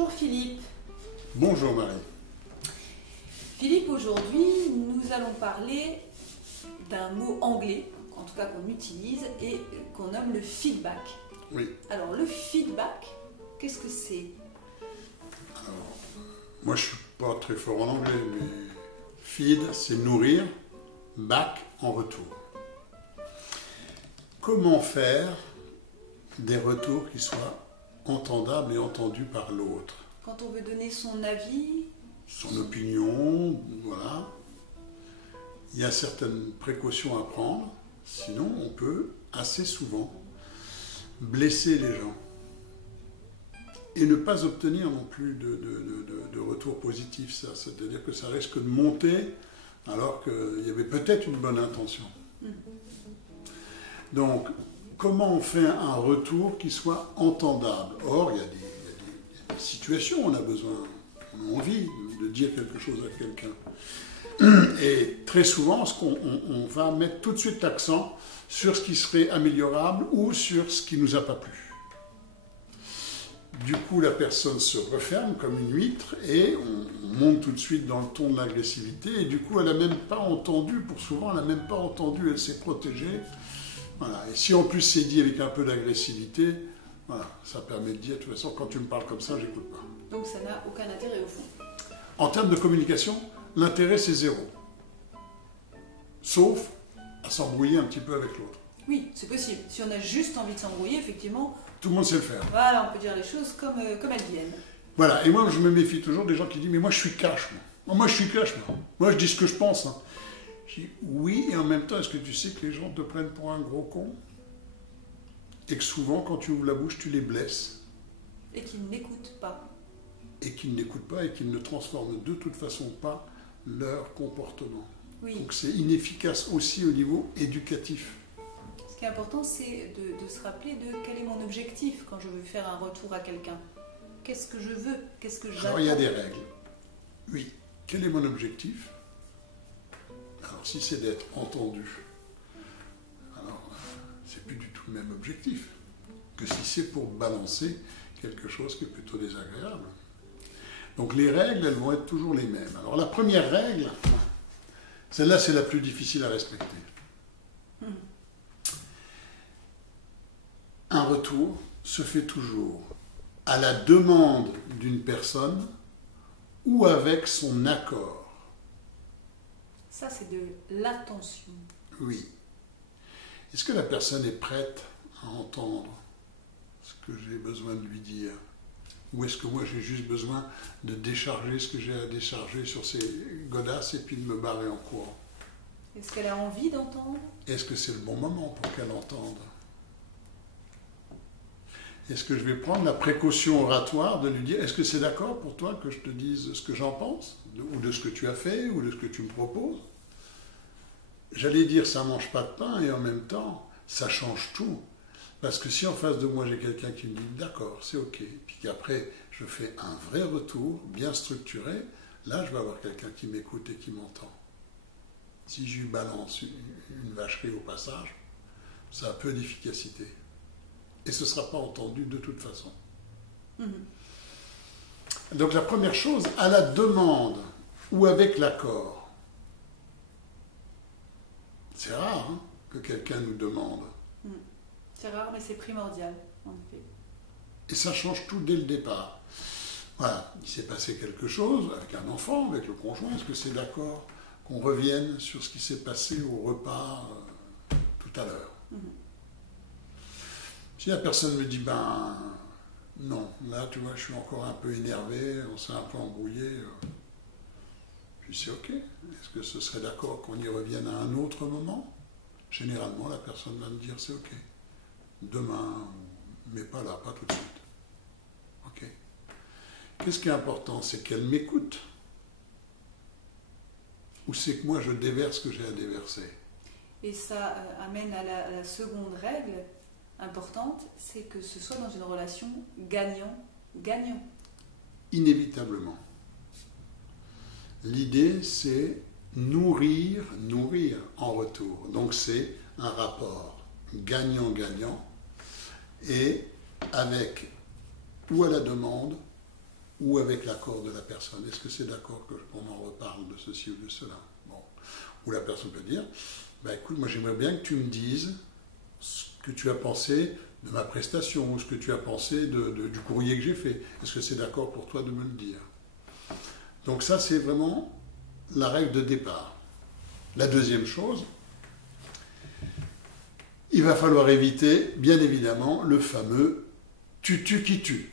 Bonjour Philippe. Bonjour Marie. Philippe, aujourd'hui, nous allons parler d'un mot anglais, en tout cas qu'on utilise, et qu'on nomme le feedback. Oui. Alors, le feedback, qu'est-ce que c'est? Alors, moi je suis pas très fort en anglais, mais feed, c'est nourrir, back, en retour. Comment faire des retours qui soient entendables et entendus par l'autre? Quand on veut donner son avis, Son opinion, voilà. Il y a certaines précautions à prendre, sinon on peut assez souvent blesser les gens et ne pas obtenir non plus de retour positif. C'est-à-dire que ça risque de monter alors qu'il y avait peut-être une bonne intention. Donc, comment on fait un retour qui soit entendable? Or, il y a des situations où on a besoin, on a envie de dire quelque chose à quelqu'un. Et très souvent, on va mettre tout de suite l'accent sur ce qui serait améliorable ou sur ce qui ne nous a pas plu. Du coup, la personne se referme comme une huître et on monte tout de suite dans le ton de l'agressivité. Et du coup, elle n'a même pas entendu, pour souvent, elle n'a même pas entendu, elle s'est protégée. Voilà. Et si en plus c'est dit avec un peu d'agressivité, voilà, ça permet de dire, de toute façon, quand tu me parles comme ça, j'écoute pas. donc ça n'a aucun intérêt au fond. En termes de communication, l'intérêt c'est zéro. Sauf à s'embrouiller un petit peu avec l'autre. Oui, c'est possible. Si on a juste envie de s'embrouiller, effectivement, Tout le monde sait le faire. voilà, on peut dire les choses comme elles viennent. Voilà, et moi je me méfie toujours des gens qui disent, mais moi je suis cash, moi. Moi je suis cash, moi. Moi je dis ce que je pense. Hein. Je dis, oui, et en même temps, est-ce que tu sais que les gens te prennent pour un gros con? Et que souvent, quand tu ouvres la bouche, tu les blesses. Et qu'ils n'écoutent pas. Et qu'ils n'écoutent pas et qu'ils ne transforment de toute façon pas leur comportement. Oui. Donc c'est inefficace aussi au niveau éducatif. Ce qui est important, c'est de se rappeler de quel est mon objectif quand je veux faire un retour à quelqu'un. Qu'est-ce que je veux? Qu'est-ce que j'attends? Alors il y a des règles. Oui, quel est mon objectif? Alors si c'est d'être entendu, alors c'est plus du tout le même objectif que si c'est pour balancer quelque chose qui est plutôt désagréable. Donc les règles, elles vont être toujours les mêmes. Alors la première règle, celle-là c'est la plus difficile à respecter. Un retour se fait toujours à la demande d'une personne ou avec son accord. Ça, c'est de l'attention. Oui. Est-ce que la personne est prête à entendre ce que j'ai besoin de lui dire? Ou est-ce que moi j'ai juste besoin de décharger ce que j'ai à décharger sur ces godasses et puis de me barrer en courant? Est-ce qu'elle a envie d'entendre? Est-ce que c'est le bon moment pour qu'elle entende? Est-ce que je vais prendre la précaution oratoire de lui dire, est-ce que c'est d'accord pour toi que je te dise ce que j'en pense, ou de ce que tu as fait, ou de ce que tu me proposes? J'allais dire, ça ne mange pas de pain, et en même temps, ça change tout. Parce que si en face de moi, j'ai quelqu'un qui me dit, d'accord, c'est ok, puis qu'après, je fais un vrai retour, bien structuré, là, je vais avoir quelqu'un qui m'écoute et qui m'entend. Si je lui balance une vacherie au passage, ça a peu d'efficacité. Et ce ne sera pas entendu de toute façon. Donc la première chose, à la demande ou avec l'accord. C'est rare hein, que quelqu'un nous demande. C'est rare, mais c'est primordial, en effet. Et ça change tout dès le départ. Voilà, il s'est passé quelque chose avec un enfant, avec le conjoint. Est-ce que c'est d'accord qu'on revienne sur ce qui s'est passé au repas tout à l'heure? Si la personne me dit, ben non, là tu vois, je suis encore un peu énervé, on s'est un peu embrouillé, je dis c'est ok, est-ce que ce serait d'accord qu'on y revienne à un autre moment? Généralement, la personne va me dire c'est ok, demain, mais pas là, pas tout de suite. Ok. Qu'est-ce qui est important? C'est qu'elle m'écoute, ou c'est que moi je déverse ce que j'ai à déverser? Et ça amène à la seconde règle importante, c'est que ce soit dans une relation gagnant-gagnant. Inévitablement. L'idée, c'est nourrir en retour. Donc c'est un rapport gagnant-gagnant et avec ou à la demande ou avec l'accord de la personne. Est-ce que c'est d'accord qu'on en reparle de ceci ou de cela? Bon. Ou la personne peut dire, bah, écoute, moi j'aimerais bien que tu me dises ce que tu as pensé de ma prestation, ou ce que tu as pensé du courrier que j'ai fait. Est-ce que c'est d'accord pour toi de me le dire? Donc ça, c'est vraiment la règle de départ. La deuxième chose, il va falloir éviter, bien évidemment, le fameux « tu qui tue ».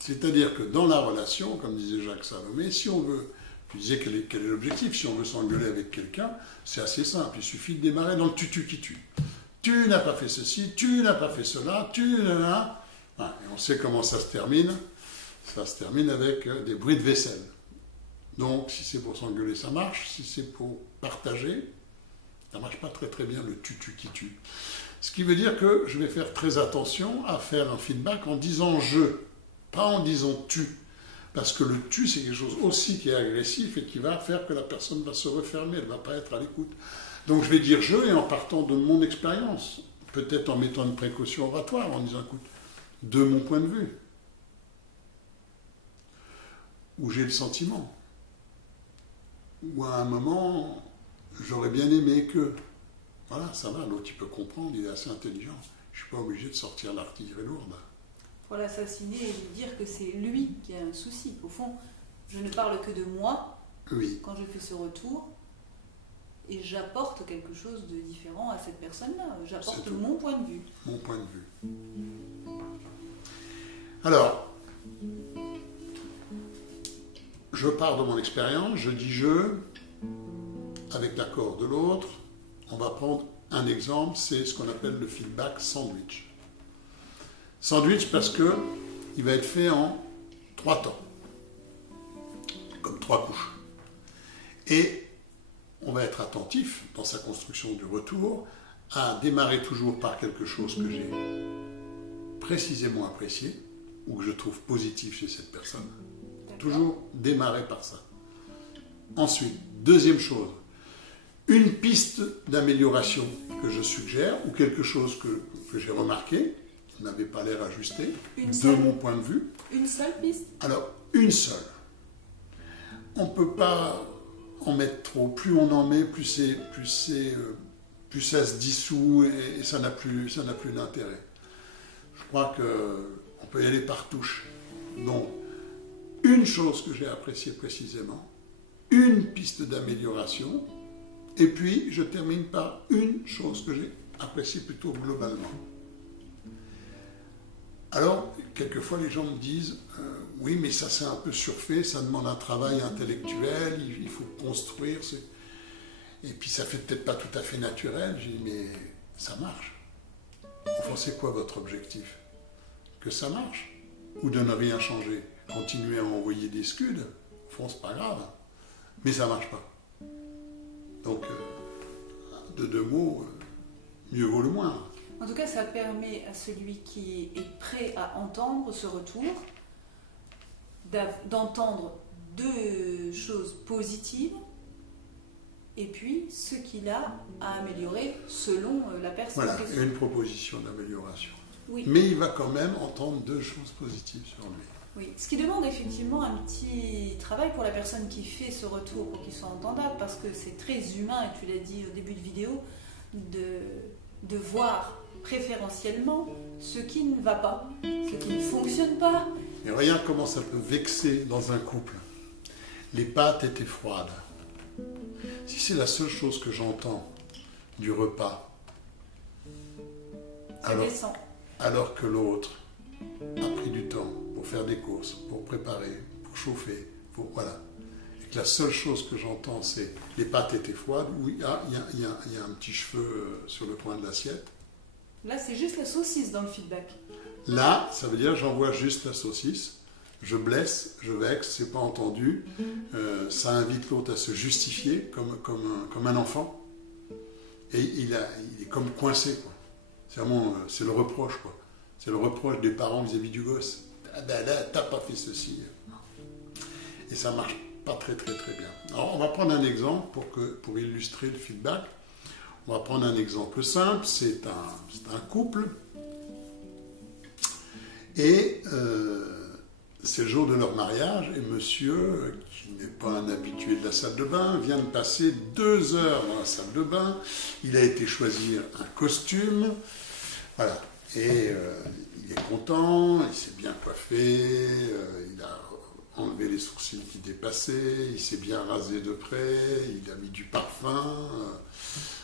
C'est-à-dire que dans la relation, comme disait Jacques Salomé, si on veut, tu disais quel est l'objectif, si on veut s'engueuler avec quelqu'un, c'est assez simple, il suffit de démarrer dans le « tu qui tue ». Tu n'as pas fait ceci, tu n'as pas fait cela, tu n'as... Et on sait comment ça se termine. Ça se termine avec des bruits de vaisselle. Donc, si c'est pour s'engueuler, ça marche. Si c'est pour partager, ça ne marche pas très très bien, le tu qui tue. Ce qui veut dire que je vais faire très attention à faire un feedback en disant « je », pas en disant « tu ». Parce que le « tu », c'est quelque chose aussi qui est agressif et qui va faire que la personne va se refermer, elle ne va pas être à l'écoute. Donc je vais dire « je » et en partant de mon expérience, peut-être en mettant une précaution oratoire, en disant « écoute, de mon point de vue », où j'ai le sentiment, ou à un moment, j'aurais bien aimé que... Voilà, ça va, l'autre il peut comprendre, il est assez intelligent. Je ne suis pas obligé de sortir l'artillerie lourde. Pour l'assassiner et lui dire que c'est lui qui a un souci. Au fond, je ne parle que de moi quand je fais ce retour et j'apporte quelque chose de différent à cette personne-là. J'apporte mon point de vue. Mon point de vue. Alors, je pars de mon expérience, je dis je, avec l'accord de l'autre. On va prendre un exemple, c'est ce qu'on appelle le feedback sandwich. Sandwich parce que il va être fait en 3 temps, comme 3 couches. Et on va être attentif dans sa construction du retour à démarrer toujours par quelque chose que j'ai précisément apprécié ou que je trouve positif chez cette personne. Toujours démarrer par ça. Ensuite, deuxième chose, une piste d'amélioration que je suggère ou quelque chose que j'ai remarqué, qui n'avait pas l'air ajusté, de mon point de vue. Une seule piste? Alors, une seule. On ne peut pas en mettre trop. Plus on en met, plus ça se dissout et ça n'a plus d'intérêt. Je crois qu'on peut y aller par touche. Donc, une chose que j'ai appréciée précisément, une piste d'amélioration, et puis je termine par une chose que j'ai appréciée plutôt globalement. Alors, quelquefois les gens me disent oui, mais ça c'est un peu surfait, ça demande un travail intellectuel, il faut construire, et puis ça fait peut-être pas tout à fait naturel. Je dis mais ça marche. Au fond, c'est quoi votre objectif? Que ça marche? Ou de ne rien changer? Continuer à envoyer des scuds? Au fond, c'est pas grave, mais ça marche pas. Donc, de 2 mots, mieux vaut le moins. En tout cas, ça permet à celui qui est prêt à entendre ce retour d'entendre 2 choses positives et puis ce qu'il a à améliorer selon la personne. Voilà, une proposition d'amélioration. Oui. Mais il va quand même entendre 2 choses positives sur lui. Oui, ce qui demande effectivement un petit travail pour la personne qui fait ce retour pour qu'il soit entendable, parce que c'est très humain, et tu l'as dit au début de vidéo, de voir préférentiellement ce qui ne va pas, ce qui ne fonctionne pas. Et regarde comment ça peut vexer dans un couple. Les pâtes étaient froides. Si c'est la seule chose que j'entends du repas, alors que l'autre a pris du temps pour faire des courses, pour préparer, pour chauffer, voilà. Et que la seule chose que j'entends, c'est les pâtes étaient froides, ou il y a un petit cheveu sur le coin de l'assiette. Là, c'est juste la saucisse dans le feedback. Là, ça veut dire j'envoie juste la saucisse, je blesse, je vexe, c'est pas entendu. Ça invite l'autre à se justifier comme un enfant. Et il est comme coincé, quoi. C'est vraiment, c'est le reproche, quoi. C'est le reproche des parents vis-à-vis du gosse. T'as pas fait ceci. Et ça marche pas très très très bien. Alors on va prendre un exemple pour illustrer le feedback. On va prendre un exemple simple. C'est un couple. Et c'est le jour de leur mariage et monsieur, qui n'est pas un habitué de la salle de bain, vient de passer 2 heures dans la salle de bain. Il a été choisir un costume, voilà. Et il est content, il s'est bien coiffé, il a enlevé les sourcils qui dépassaient, il s'est bien rasé de près, il a mis du parfum,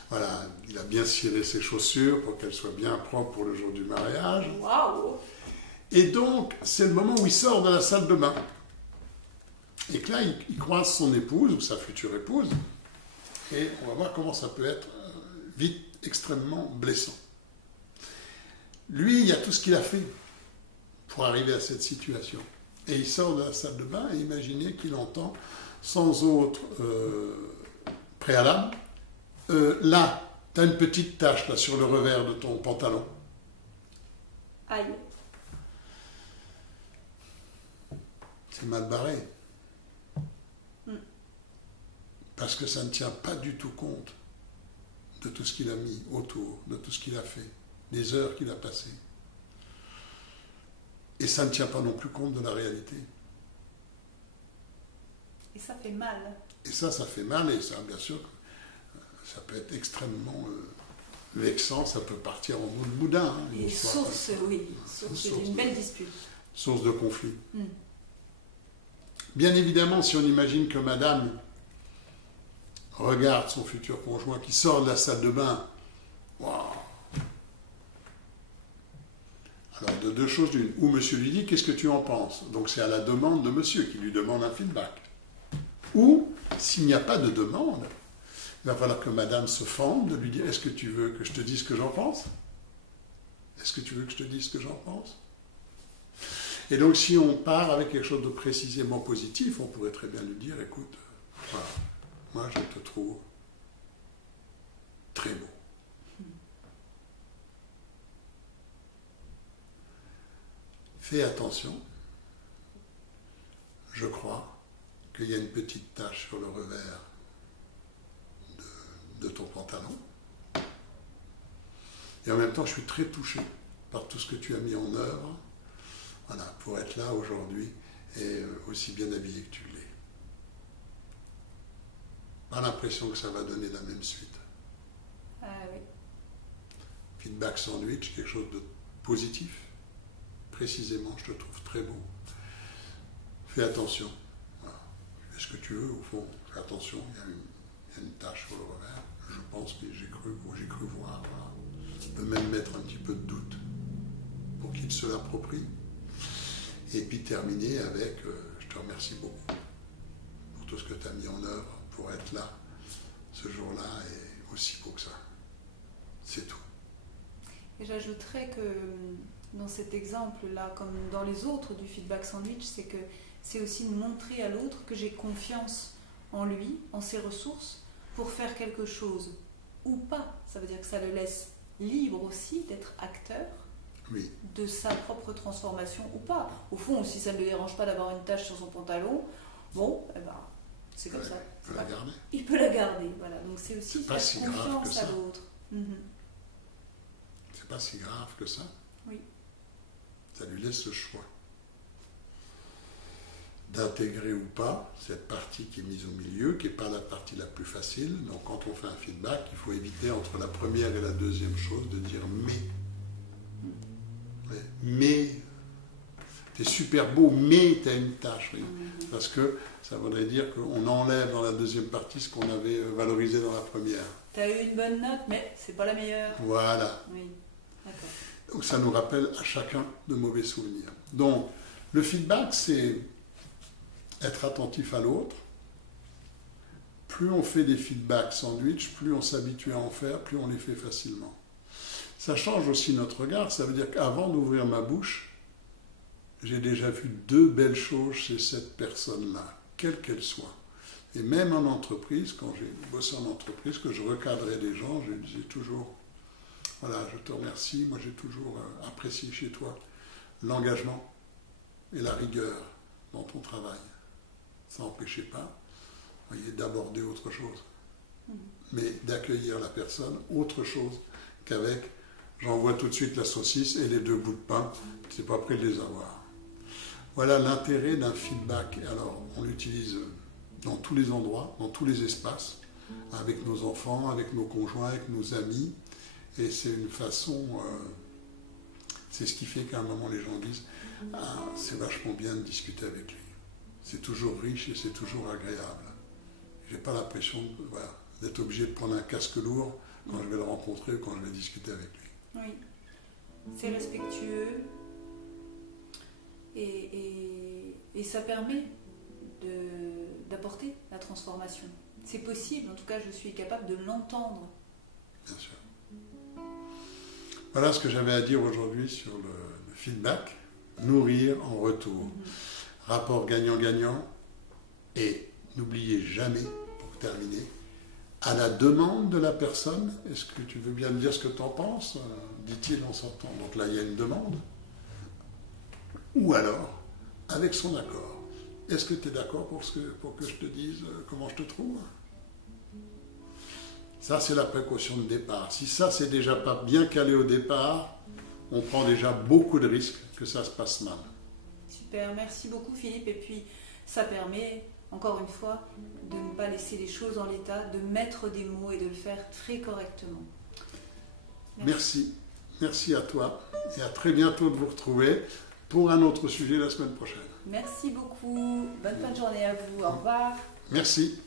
voilà, il a bien ciré ses chaussures pour qu'elles soient bien propres pour le jour du mariage. Waouh! Et donc, c'est le moment où il sort de la salle de bain. Et que là, il croise son épouse, ou sa future épouse, et on va voir comment ça peut être vite extrêmement blessant. Lui, il y a tout ce qu'il a fait pour arriver à cette situation. Et il sort de la salle de bain, et imaginez qu'il entend, sans autre préalable, là, tu as une petite tache là, sur le revers de ton pantalon. Aïe. C'est mal barré. Parce que ça ne tient pas du tout compte de tout ce qu'il a mis autour, de tout ce qu'il a fait, des heures qu'il a passées. Et ça ne tient pas non plus compte de la réalité. Et ça fait mal. Et ça fait mal, et ça, bien sûr, ça peut être extrêmement vexant, ça peut partir en bout de boudin. Hein, et source, oui, source d'une belle dispute. Source de conflit. Bien évidemment, si on imagine que madame regarde son futur conjoint qui sort de la salle de bain, waouh! Alors, de 2 choses d'une. Ou monsieur lui dit, qu'est-ce que tu en penses? Donc, c'est à la demande de monsieur qui lui demande un feedback. Ou, s'il n'y a pas de demande, il va falloir que madame se fende de lui dire, est-ce que tu veux que je te dise ce que j'en pense? Est-ce que tu veux que je te dise ce que j'en pense? Et donc, si on part avec quelque chose de précisément positif, on pourrait très bien lui dire, écoute, voilà, moi je te trouve très beau. Fais attention, je crois qu'il y a une petite tache sur le revers de ton pantalon. Et en même temps, je suis très touché par tout ce que tu as mis en œuvre. Voilà, pour être là aujourd'hui et aussi bien habillé que tu l'es. Pas l'impression que ça va donner la même suite. Ah oui. Feedback sandwich, quelque chose de positif. Précisément, je te trouve très beau. Fais attention. Voilà. Fais ce que tu veux, au fond. Fais attention, il y a une tache sur le revers. Je pense que j'ai cru voir. Voilà. Je peux même mettre un petit peu de doute pour qu'il se l'approprie. Et puis terminer avec je te remercie beaucoup pour tout ce que tu as mis en œuvre pour être là ce jour-là et aussi beau que ça. C'est tout. Et j'ajouterais que dans cet exemple-là, comme dans les autres du feedback sandwich, c'est que c'est aussi de montrer à l'autre que j'ai confiance en lui, en ses ressources, pour faire quelque chose ou pas. Ça veut dire que ça le laisse libre aussi d'être acteur. Oui. De sa propre transformation ou pas. Au fond, si ça ne le dérange pas d'avoir une tache sur son pantalon, bon, eh ben, c'est comme ça. Il peut la garder. Il peut la garder, voilà. Donc c'est aussi faire si confiance à l'autre. C'est pas si grave que ça. Oui. Ça lui laisse le choix d'intégrer ou pas cette partie qui est mise au milieu, qui n'est pas la partie la plus facile. Donc quand on fait un feedback, il faut éviter entre la première et la deuxième chose de dire mais. Mais, t'es super beau, mais t'as une tache. Oui. Parce que ça voudrait dire qu'on enlève dans la deuxième partie ce qu'on avait valorisé dans la première. T'as eu une bonne note, mais c'est pas la meilleure. Voilà. Oui, d'accord. Donc ça nous rappelle à chacun de mauvais souvenirs. Donc, le feedback, c'est être attentif à l'autre. Plus on fait des feedbacks sandwich, plus on s'habitue à en faire, plus on les fait facilement. Ça change aussi notre regard, ça veut dire qu'avant d'ouvrir ma bouche, j'ai déjà vu 2 belles choses chez cette personne-là, quelle qu'elle soit. Et même en entreprise, quand j'ai bossé en entreprise, que je recadrais des gens, je disais toujours, voilà, je te remercie, moi j'ai toujours apprécié chez toi l'engagement et la rigueur dans ton travail. Ça n'empêchait pas, vous voyez, d'aborder autre chose, mais d'accueillir la personne autre chose qu'avec j'envoie tout de suite la saucisse et les 2 bouts de pain, c'est pas prêt de les avoir. Voilà l'intérêt d'un feedback. Alors, on l'utilise dans tous les endroits, dans tous les espaces, avec nos enfants, avec nos conjoints, avec nos amis. Et c'est une façon, c'est ce qui fait qu'à un moment les gens disent « Ah, c'est vachement bien de discuter avec lui. C'est toujours riche et c'est toujours agréable. » J'ai pas l'impression d'être obligé de prendre un casque lourd quand je vais le rencontrer ou quand je vais discuter avec lui. Oui, c'est respectueux et ça permet d'apporter la transformation. C'est possible, en tout cas je suis capable de l'entendre. Bien sûr. Voilà ce que j'avais à dire aujourd'hui sur le feedback. Nourrir en retour. Rapport gagnant-gagnant. Et n'oubliez jamais, pour terminer, à la demande de la personne, est-ce que tu veux bien me dire ce que tu en penses, dit-il en sortant. Donc là, il y a une demande. Ou alors, avec son accord. Est-ce que tu es d'accord pour que je te dise comment je te trouve? Ça, c'est la précaution de départ. Si ça, c'est déjà pas bien calé au départ, on prend déjà beaucoup de risques que ça se passe mal. Super, merci beaucoup Philippe. Et puis, ça permet, encore une fois, de ne pas laisser les choses en l'état, de mettre des mots et de le faire très correctement. Merci. Merci à toi et à très bientôt de vous retrouver pour un autre sujet la semaine prochaine. Merci beaucoup. Bonne fin de journée à vous. Au revoir. Merci.